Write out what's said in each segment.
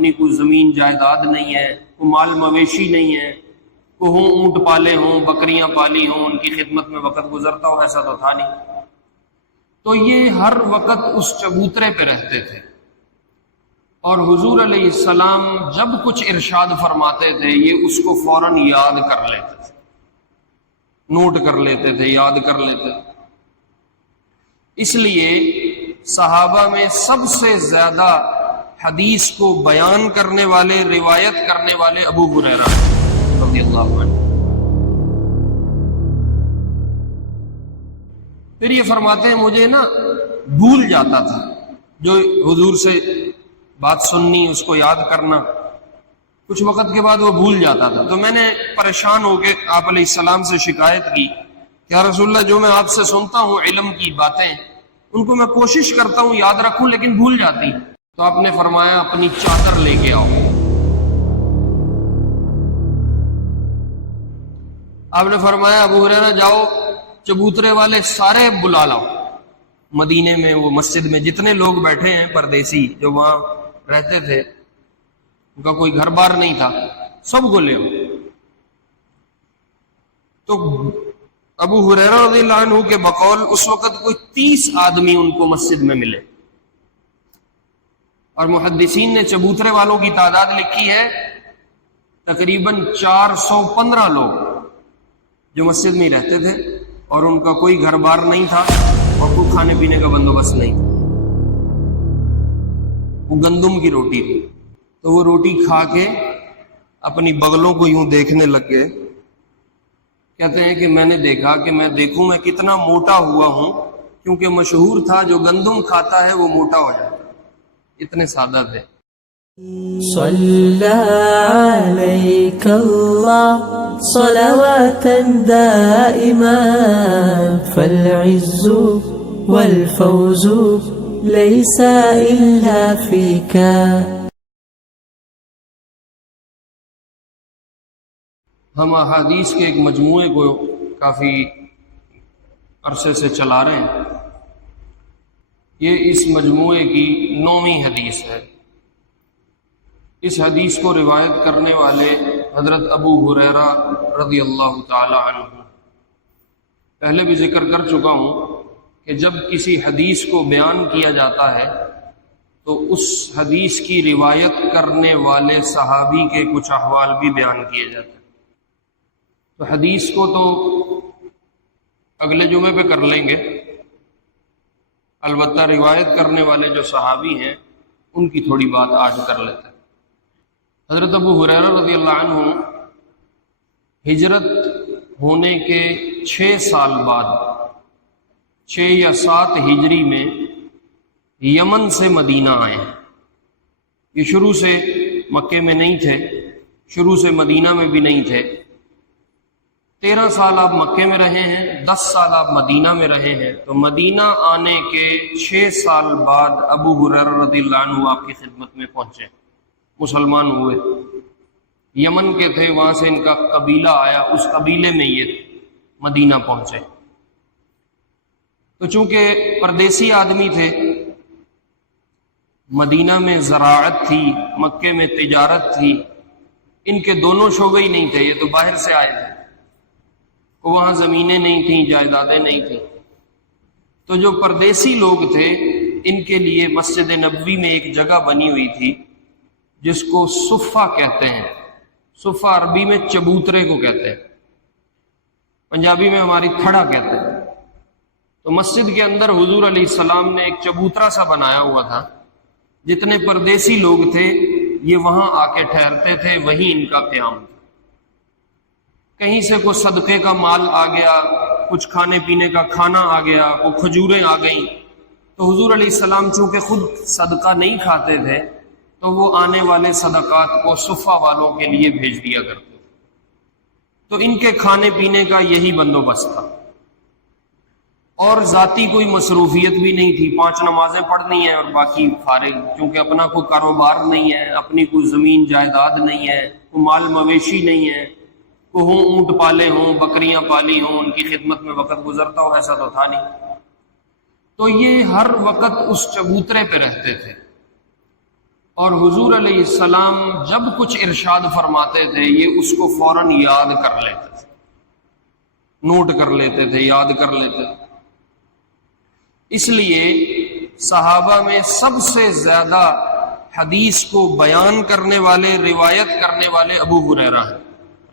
اپنی کوئی زمین جائیداد نہیں ہے، کوئی مال مویشی نہیں ہے، کوئی اونٹ پالے ہوں، بکریاں پالی ہوں، ان کی خدمت میں وقت گزرتا ہو، ایسا تو تھا نہیں۔ تو یہ ہر وقت اس چبوترے پہ رہتے تھے، اور حضور علیہ السلام جب کچھ ارشاد فرماتے تھے یہ اس کو فوراً یاد کر لیتے تھے، نوٹ کر لیتے تھے، یاد کر لیتے تھے۔ اس لیے صحابہ میں سب سے زیادہ حدیث کو بیان کرنے والے، روایت کرنے والے ابو ہریرہ رضی اللہ عنہ۔ پھر یہ فرماتے ہیں مجھے نا بھول جاتا تھا، جو حضور سے بات سننی، اس کو یاد کرنا، کچھ وقت کے بعد وہ بھول جاتا تھا۔ تو میں نے پریشان ہو کے آپ علیہ السلام سے شکایت کی کہ یا رسول اللہ، جو میں آپ سے سنتا ہوں علم کی باتیں، ان کو میں کوشش کرتا ہوں یاد رکھوں لیکن بھول جاتی۔ تو آپ نے فرمایا اپنی چادر لے کے آؤ۔ آپ نے فرمایا ابو ہریرہ جاؤ چبوترے والے سارے بلا لاؤ، مدینے میں وہ مسجد میں جتنے لوگ بیٹھے ہیں پردیسی جو وہاں رہتے تھے، ان کا کوئی گھر بار نہیں تھا، سب کو لے آؤ۔ تو ابو ہریرہ رضی اللہ عنہ کے بقول اس وقت کوئی 30 آدمی ان کو مسجد میں ملے، اور محدثین نے چبوترے والوں کی تعداد لکھی ہے تقریباً 415 لوگ جو مسجد میں ہی رہتے تھے، اور ان کا کوئی گھر بار نہیں تھا اور کوئی کھانے پینے کا بندوبست نہیں تھا۔ وہ گندم کی روٹی تھی، تو وہ روٹی کھا کے اپنی بغلوں کو یوں دیکھنے لگ گئے۔ کہتے ہیں کہ میں نے دیکھا کہ میں دیکھوں میں کتنا موٹا ہوا ہوں، کیونکہ مشہور تھا جو گندم کھاتا ہے وہ موٹا ہو جاتا ہے، اتنے سادہ تھے۔ صلی علیک اللہ صلواتا دائما فالعز والفوز ليس إلا فيك۔ ہم احادیث کے ایک مجموعے کو کافی عرصے سے چلا رہے ہیں، یہ اس مجموعے کی 9ویں حدیث ہے۔ اس حدیث کو روایت کرنے والے حضرت ابو ہریرہ رضی اللہ تعالی عنہ، پہلے بھی ذکر کر چکا ہوں کہ جب کسی حدیث کو بیان کیا جاتا ہے تو اس حدیث کی روایت کرنے والے صحابی کے کچھ احوال بھی بیان کیے جاتے ہیں۔ تو حدیث کو تو اگلے جمعے پہ کر لیں گے، البتہ روایت کرنے والے جو صحابی ہیں ان کی تھوڑی بات آج کر لیتے ہیں۔ حضرت ابو ہریرہ رضی اللہ عنہ ہجرت ہونے کے 6 سال بعد 6 یا 7 ہجری میں یمن سے مدینہ آئے ہیں۔ یہ شروع سے مکے میں نہیں تھے، شروع سے مدینہ میں بھی نہیں تھے۔ 13 سال آپ مکے میں رہے ہیں، 10 سال آپ مدینہ میں رہے ہیں۔ تو مدینہ آنے کے 6 سال بعد ابو ہریرہ رضی اللہ عنہ آپ کی خدمت میں پہنچے، مسلمان ہوئے۔ یمن کے تھے، وہاں سے ان کا قبیلہ آیا، اس قبیلے میں یہ مدینہ پہنچے۔ تو چونکہ پردیسی آدمی تھے، مدینہ میں زراعت تھی، مکے میں تجارت تھی، ان کے دونوں شعبے ہی نہیں تھے، یہ تو باہر سے آئے تھے، وہاں زمینیں نہیں تھیں، جائیدادیں نہیں تھیں۔ تو جو پردیسی لوگ تھے ان کے لیے مسجد نبوی میں ایک جگہ بنی ہوئی تھی جس کو صفہ کہتے ہیں۔ صفہ عربی میں چبوترے کو کہتے ہیں، پنجابی میں ہماری تھڑا کہتے ہیں۔ تو مسجد کے اندر حضور علیہ السلام نے ایک چبوترا سا بنایا ہوا تھا، جتنے پردیسی لوگ تھے یہ وہاں آ کے ٹھہرتے تھے، وہیں ان کا قیام تھا۔ کہیں سے کوئی صدقے کا مال آ گیا، کچھ کھانے پینے کا کھانا آ گیا، کوئی کھجوریں آ گئیں، تو حضور علیہ السلام چونکہ خود صدقہ نہیں کھاتے تھے تو وہ آنے والے صدقات کو صفہ والوں کے لیے بھیج دیا کرتے تھے۔ تو ان کے کھانے پینے کا یہی بندوبست تھا، اور ذاتی کوئی مصروفیت بھی نہیں تھی۔ 5 نمازیں پڑھنی ہیں اور باقی فارغ، چونکہ اپنا کوئی کاروبار نہیں ہے، اپنی کوئی زمین جائیداد نہیں ہے، کوئی مال مویشی نہیں ہے، کوئی اونٹ پالے ہوں، بکریاں پالی ہوں، ان کی خدمت میں وقت گزرتا ہو، ایسا تو تھا نہیں۔ تو یہ ہر وقت اس چبوترے پہ رہتے تھے، اور حضور علیہ السلام جب کچھ ارشاد فرماتے تھے یہ اس کو فوراً یاد کر لیتے تھے، نوٹ کر لیتے تھے، یاد کر لیتے تھے۔ اس لیے صحابہ میں سب سے زیادہ حدیث کو بیان کرنے والے، روایت کرنے والے ابو ہریرہ ہیں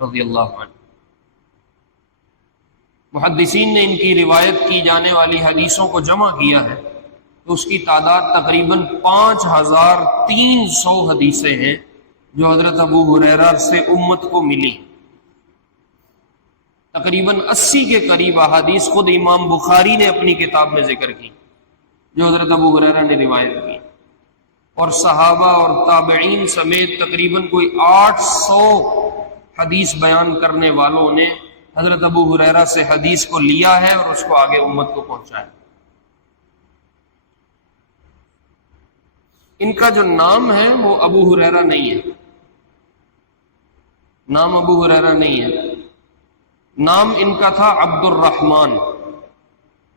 رضی اللہ عنہ۔ محدثین نے ان کی روایت کی جانے والی حدیثوں کو جمع کیا ہے تو اس کی تعداد تقریباً 5300 حدیثیں ہیں جو حضرت ابو ہریرہ سے امت کو ملی۔ تقریباً 80 کے قریب احادیث خود امام بخاری نے اپنی کتاب میں ذکر کی جو حضرت ابو ہریرہ نے روایت کی، اور صحابہ اور تابعین سمیت تقریباً کوئی 800 حدیث بیان کرنے والوں نے حضرت ابو ہریرہ سے حدیث کو لیا ہے اور اس کو آگے امت کو پہنچایا۔ ان کا جو نام ہے وہ ابو ہریرہ نہیں ہے، نام ابو ہریرہ نہیں ہے، نام ان کا تھا عبد الرحمن،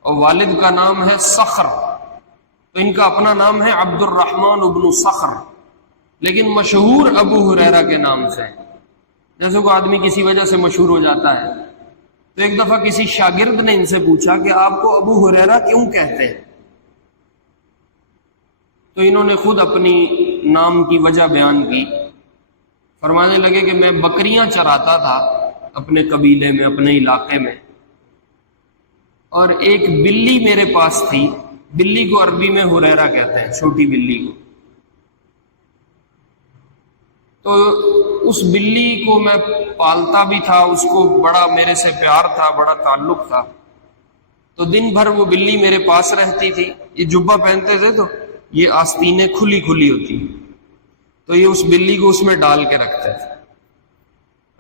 اور والد کا نام ہے صخر، تو ان کا اپنا نام ہے عبد الرحمن ابن صخر، لیکن مشہور ابو ہریرہ کے نام سے۔ جیسے کوئی آدمی کسی وجہ سے مشہور ہو جاتا ہے، تو ایک دفعہ کسی شاگرد نے ان سے پوچھا کہ آپ کو ابو ہریرہ کیوں کہتے ہیں؟ تو انہوں نے خود اپنی نام کی وجہ بیان کی، فرمانے لگے کہ میں بکریاں چراتا تھا اپنے قبیلے میں، اپنے علاقے میں، اور ایک بلی میرے پاس تھی، بلی کو عربی میں ہریرہ کہتے ہیں، چھوٹی بلی کو، تو اس بلی کو میں پالتا بھی تھا، اس کو بڑا میرے سے پیار تھا، بڑا تعلق تھا، تو دن بھر وہ بلی میرے پاس رہتی تھی۔ یہ جبہ پہنتے تھے تو یہ آستینیں کھلی کھلی ہوتی، تو یہ اس بلی کو اس میں ڈال کے رکھتے تھے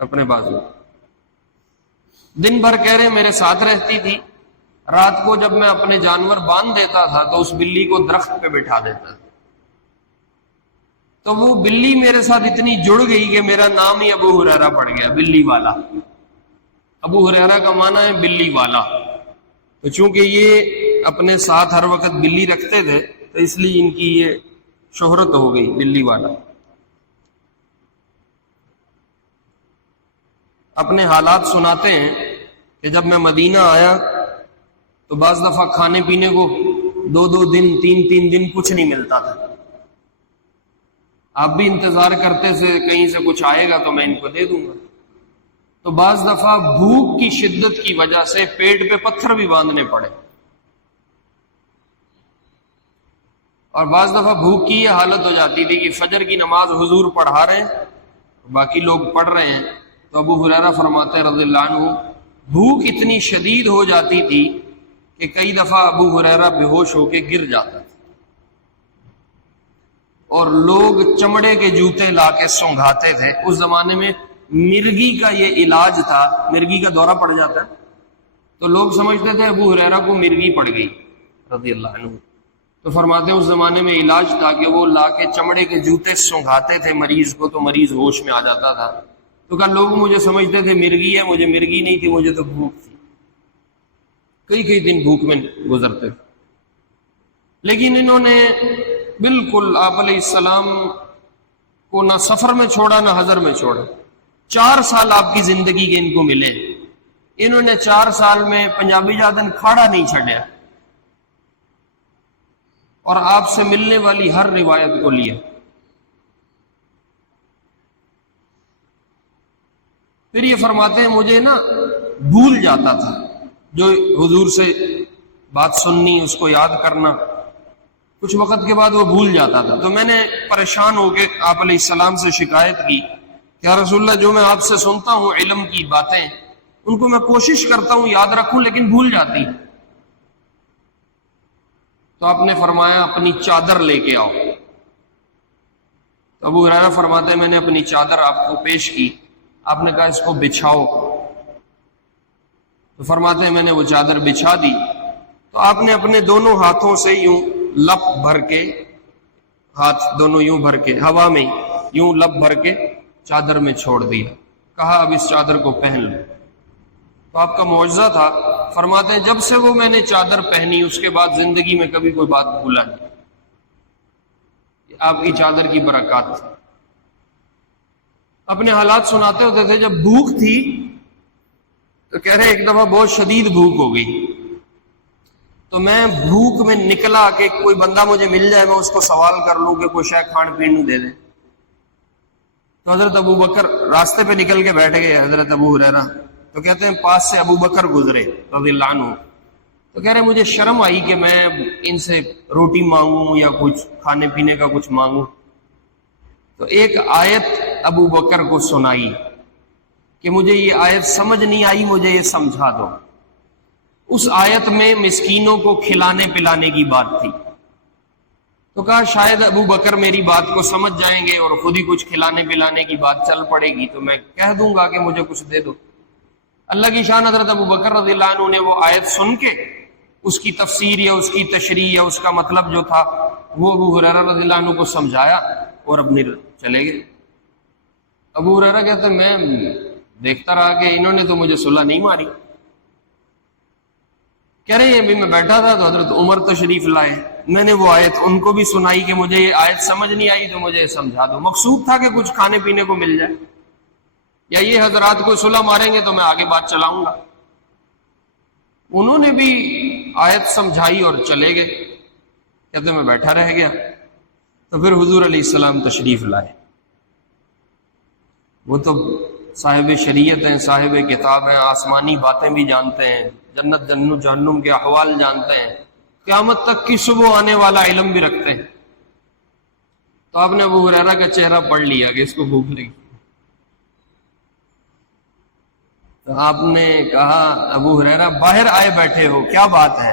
اپنے بازو۔ دن بھر کہہ رہے میرے ساتھ رہتی تھی، رات کو جب میں اپنے جانور باندھ دیتا تھا تو اس بلی کو درخت پہ بٹھا دیتا تھا، تو وہ بلی میرے ساتھ اتنی جڑ گئی کہ میرا نام ہی ابو ہریرہ پڑ گیا، بلی والا۔ ابو ہریرہ کا معنی ہے بلی والا، تو چونکہ یہ اپنے ساتھ ہر وقت بلی رکھتے تھے تو اس لیے ان کی یہ شہرت ہو گئی، بلی والا۔ اپنے حالات سناتے ہیں کہ جب میں مدینہ آیا تو بعض دفعہ کھانے پینے کو 2 دن 3 دن کچھ نہیں ملتا تھا، آپ بھی انتظار کرتے تھے کہیں سے کچھ آئے گا تو میں ان کو دے دوں گا، تو بعض دفعہ بھوک کی شدت کی وجہ سے پیٹ پہ پتھر بھی باندھنے پڑے، اور بعض دفعہ بھوک کی یہ حالت ہو جاتی تھی کہ فجر کی نماز حضور پڑھا رہے ہیں، باقی لوگ پڑھ رہے ہیں، تو ابو ہریرہ فرماتے ہیں رضی اللہ عنہ بھوک اتنی شدید ہو جاتی تھی کہ کئی دفعہ ابو ہریرہ بے ہوش ہو کے گر جاتا تھا، اور لوگ چمڑے کے جوتے لا کے سونگھاتے تھے۔ اس زمانے میں مرگی کا یہ علاج تھا، مرگی کا دورہ پڑ جاتا ہے تو لوگ سمجھتے تھے ابو ہریرہ کو مرگی پڑ گئی رضی اللہ عنہ، تو فرماتے ہیں اس زمانے میں علاج تھا کہ وہ لا کے چمڑے کے جوتے سونگھاتے تھے مریض کو، تو مریض ہوش میں آ جاتا تھا۔ تو کہا لوگ مجھے سمجھتے تھے مرگی ہے، مجھے مرگی نہیں تھی، مجھے تو بھوک تھی، کئی دن بھوک میں گزرتے تھے۔ لیکن انہوں نے بالکل آپ علیہ السلام کو نہ سفر میں چھوڑا نہ حضر میں چھوڑا۔ 4 سال آپ کی زندگی کے ان کو ملے، انہوں نے 4 سال میں پنجابی جادن کھاڑا نہیں چھڑیا، اور آپ سے ملنے والی ہر روایت کو لیا۔ پھر یہ فرماتے ہیں مجھے نا بھول جاتا تھا، جو حضور سے بات سننی اس کو یاد کرنا، کچھ وقت کے بعد وہ بھول جاتا تھا، تو میں نے پریشان ہو کے آپ علیہ السلام سے شکایت کی کہ یا رسول اللہ جو میں آپ سے سنتا ہوں علم کی باتیں ان کو میں کوشش کرتا ہوں یاد رکھوں لیکن بھول جاتی۔ تو آپ نے فرمایا اپنی چادر لے کے آؤ۔ تو ابو ہریرہ فرماتے ہیں میں نے اپنی چادر آپ کو پیش کی، آپ نے کہا اس کو بچھاؤ، تو فرماتے ہیں میں نے وہ چادر بچھا دی، تو آپ نے اپنے دونوں ہاتھوں سے یوں لپ بھر کے، ہاتھ دونوں یوں بھر کے ہوا میں یوں لپ بھر کے چادر میں چھوڑ دیا، کہا اب اس چادر کو پہن لو۔ تو آپ کا معجزہ تھا، فرماتے ہیں جب سے وہ میں نے چادر پہنی اس کے بعد زندگی میں کبھی کوئی بات بھولا نہیں، یہ آپ کی چادر کی برکات تھی۔ اپنے حالات سناتے ہوتے تھے، جب بھوک تھی تو کہہ رہے ایک دفعہ بہت شدید بھوک ہو گئی، تو میں بھوک میں نکلا کہ کوئی بندہ مجھے مل جائے، میں اس کو سوال کر لوں کہ کوئی شاید کھان پین دے دے۔ تو حضرت ابو بکر راستے پہ نکل کے بیٹھ گئے، حضرت ابو ہریرہ، تو کہتے ہیں پاس سے ابو بکر گزرے رضی اللہ عنہ، تو کہہ رہے مجھے شرم آئی کہ میں ان سے روٹی مانگوں یا کچھ کھانے پینے کا کچھ مانگوں، تو ایک آیت ابو بکر کو سنائی کہ مجھے یہ آیت سمجھ نہیں آئی، مجھے یہ سمجھا دو۔ اس آیت میں مسکینوں کو کھلانے پلانے کی بات تھی، تو کہا شاید ابو بکر میری بات کو سمجھ جائیں گے اور خود ہی کچھ کھلانے پلانے کی بات چل پڑے گی، تو میں کہہ دوں گا کہ مجھے کچھ دے دو۔ اللہ کی شان، حضرت ابو بکر رضی اللہ عنہ نے وہ آیت سن کے اس کی تفسیر یا اس کی تشریح یا اس کا مطلب جو تھا وہ ابو ہریرہ رضی اللہ عنہ کو سمجھایا اور اپنی چلے گئے۔ ابو ہریرہ کہتے ہیں میں دیکھتا رہا کہ انہوں نے تو مجھے صلح نہیں ماری۔ کہہ رہے ہیں ابھی میں بیٹھا تھا تو حضرت عمر تشریف لائے، میں نے وہ آیت ان کو بھی سنائی کہ مجھے یہ آیت سمجھ نہیں آئی تو مجھے سمجھا دو۔ مقصود تھا کہ کچھ کھانے پینے کو مل جائے، یا یہ حضرات کو صلح ماریں گے تو میں آگے بات چلاؤں گا۔ انہوں نے بھی آیت سمجھائی اور چلے گئے۔ کہتے میں بیٹھا رہ گیا، تو پھر حضور علیہ السلام تشریف لائے۔ وہ تو صاحب شریعت ہیں، صاحب کتاب ہیں، آسمانی باتیں بھی جانتے ہیں، جنت جہنم کے احوال جانتے ہیں، قیامت تک کی صبح آنے والا علم بھی رکھتے ہیں۔ تو آپ نے ابو ہریرہ کا چہرہ پڑھ لیا کہ اس کو بھوک لگی۔ تو آپ نے کہا ابو ہریرہ باہر آئے بیٹھے ہو، کیا بات ہے؟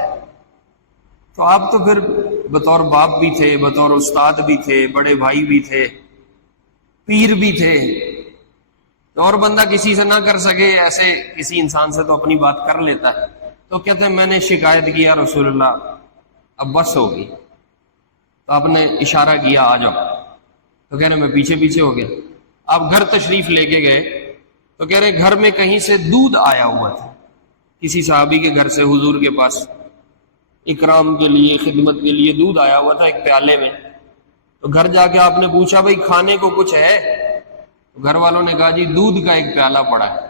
تو آپ تو پھر بطور باپ بھی تھے، بطور استاد بھی تھے، بڑے بھائی بھی تھے، پیر بھی تھے، تو اور بندہ کسی سے نہ کر سکے ایسے کسی انسان سے تو اپنی بات کر لیتا ہے۔ تو کہتے ہیں میں نے شکایت کیا رسول اللہ اب بس ہوگی، تو آپ نے اشارہ کیا آ جاؤ، تو کہہ رہے میں پیچھے پیچھے ہو گیا۔ آپ گھر تشریف لے کے گئے تو کہہ رہے گھر میں کہیں سے دودھ آیا ہوا تھا، کسی صحابی کے گھر سے حضور کے پاس اکرام کے لیے، خدمت کے لیے دودھ آیا ہوا تھا ایک پیالے میں۔ تو گھر جا کے آپ نے پوچھا بھائی کھانے کو کچھ ہے؟ تو گھر والوں نے کہا جی دودھ کا ایک پیالہ پڑا ہے۔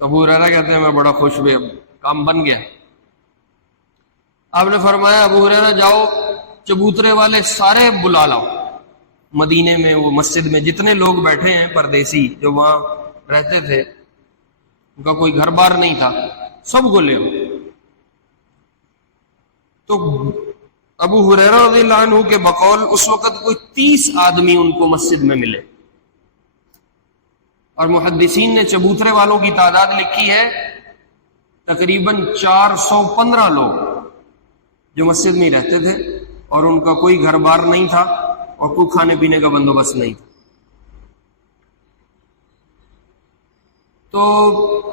تو ابو ہریرہ کہتے ہیں میں بڑا خوش ہوئے، کام بن گیا۔ آپ نے فرمایا ابو ہریرہ جاؤ چبوترے والے سارے بلا لاؤ، مدینے میں وہ مسجد میں جتنے لوگ بیٹھے ہیں پردیسی جو وہاں رہتے تھے، ان کا کوئی گھر بار نہیں تھا، سب کو لے آؤ۔ تو ابو ہریرہ رضی اللہ عنہ کے بقول اس وقت کوئی 30 آدمی ان کو مسجد میں ملے، اور محدثین نے چبوترے والوں کی تعداد لکھی ہے تقریباً 415 لوگ جو مسجد میں رہتے تھے، اور ان کا کوئی گھر بار نہیں تھا اور کوئی کھانے پینے کا بندوبست نہیں تھا۔ تو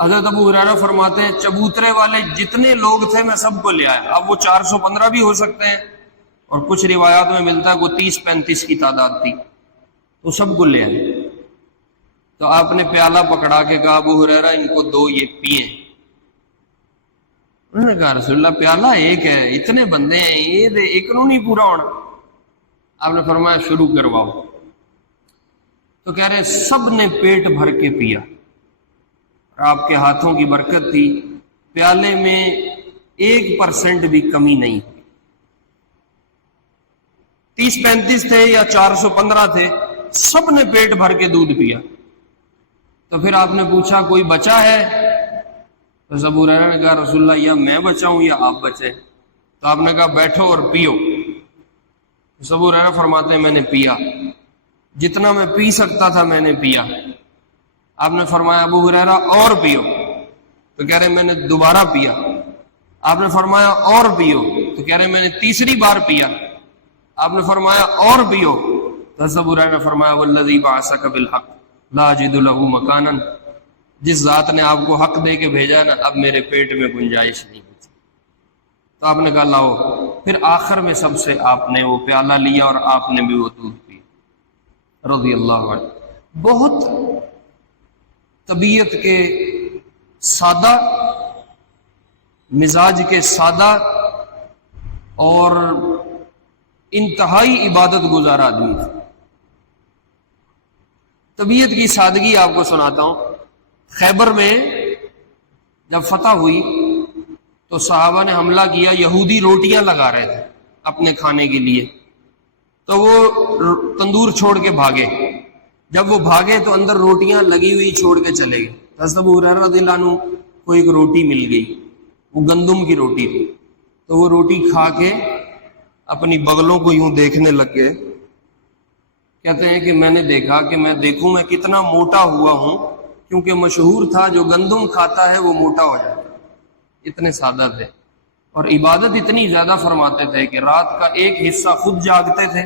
حضرت ابو ہریرہ فرماتے ہیں چبوترے والے جتنے لوگ تھے میں سب کو لے آیا۔ اب وہ 415 بھی ہو سکتے ہیں، اور کچھ روایات میں ملتا ہے وہ 30-35 کی تعداد تھی، تو سب کو لے آئے۔ تو آپ نے پیالہ پکڑا کے کہا ابو ہریرہ ان کو دو، یہ پیئیں۔ انہوں نے کہا رسول اللہ پیالہ ایک ہے، اتنے بندے ہیں، یہ ایک نو نہیں پورا ہونا۔ آپ نے فرمایا شروع کرواؤ۔ تو کہہ رہے سب نے پیٹ بھر کے پیا، اور آپ کے ہاتھوں کی برکت تھی، پیالے میں 1% بھی کمی نہیں۔ 30-35 تھے یا 415 تھے، سب نے پیٹ بھر کے دودھ پیا۔ تو پھر آپ نے پوچھا کوئی بچا ہے؟ تو ابو ہریرہ نے کہا رسول اللہ یا میں بچاؤں یا آپ بچے۔ تو آپ نے کہا بیٹھو اور پیو۔ ابو ہریرہ فرماتے ہیں میں نے پیا، جتنا میں پی سکتا تھا میں نے پیا۔ آپ نے فرمایا ابو ہریرہ اور پیو، تو کہہ رہے میں نے دوبارہ پیا۔ آپ نے فرمایا اور پیو، تو کہہ رہے میں نے تیسری بار پیا۔ آپ نے فرمایا اور پیو، تو ابو ہریرہ نے فرمایا والذی بعثک بالحق لا اجد له مکانا، جس ذات نے آپ کو حق دے کے بھیجا نا اب میرے پیٹ میں گنجائش نہیں ہوتی۔ تو آپ نے کہا لاؤ۔ پھر آخر میں سب سے آپ نے وہ پیالہ لیا اور آپ نے بھی وہ دودھ پی رضی اللہ عنہ۔ بہت طبیعت کے سادہ، مزاج کے سادہ، اور انتہائی عبادت گزار آدمی تھا. طبیعت کی سادگی آپ کو سناتا ہوں. خیبر میں جب فتح ہوئی تو صحابہ نے حملہ کیا. یہودی روٹیاں لگا رہے تھے اپنے کھانے کے لیے, تو وہ تندور چھوڑ کے بھاگے. جب وہ بھاگے تو اندر روٹیاں لگی ہوئی چھوڑ کے چلے گئے. حضرت ابو ہریرہ رضی اللہ عنہ کو ایک روٹی مل گئی, وہ گندم کی روٹی تھی, تو وہ روٹی کھا کے اپنی بغلوں کو یوں دیکھنے لگ گئے. کہتے ہیں کہ میں نے دیکھا کہ میں دیکھوں میں کتنا موٹا ہوا ہوں, کیونکہ مشہور تھا جو گندم کھاتا ہے وہ موٹا ہو جاتا ہے. اتنے سادہ تھے اور عبادت اتنی زیادہ فرماتے تھے کہ رات کا ایک حصہ خود جاگتے تھے,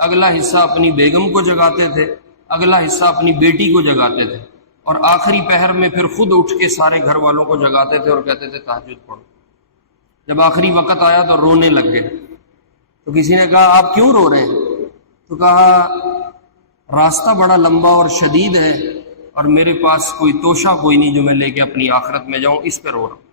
اگلا حصہ اپنی بیگم کو جگاتے تھے, اگلا حصہ اپنی بیٹی کو جگاتے تھے, اور آخری پہر میں پھر خود اٹھ کے سارے گھر والوں کو جگاتے تھے اور کہتے تھے تہجد پڑھو. جب آخری وقت آیا تو رونے لگ گئے. تو کسی نے کہا آپ کیوں رو رہے ہیں؟ تو کہا راستہ بڑا لمبا اور شدید ہے اور میرے پاس کوئی توشہ کوئی نہیں جو میں لے کے اپنی آخرت میں جاؤں, اس پہ رو رہا ہوں.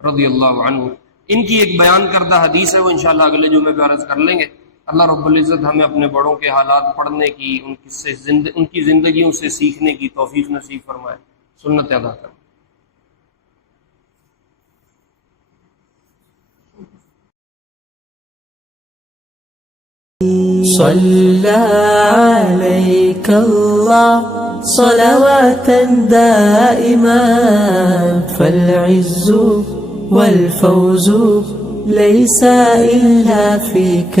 رضی اللہ عنہ. ان کی ایک بیان کردہ حدیث ہے, وہ انشاءاللہ اگلے جمعے پہ عرض کر لیں گے. اللہ رب العزت ہمیں اپنے بڑوں کے حالات پڑھنے کی, ان کی زندگیوں سے سیکھنے کی توفیق نصیب فرمائے, سنت ادا کریں. صلى عليك الله صلواتا دائما فالعز والفوز ليس إلا فيك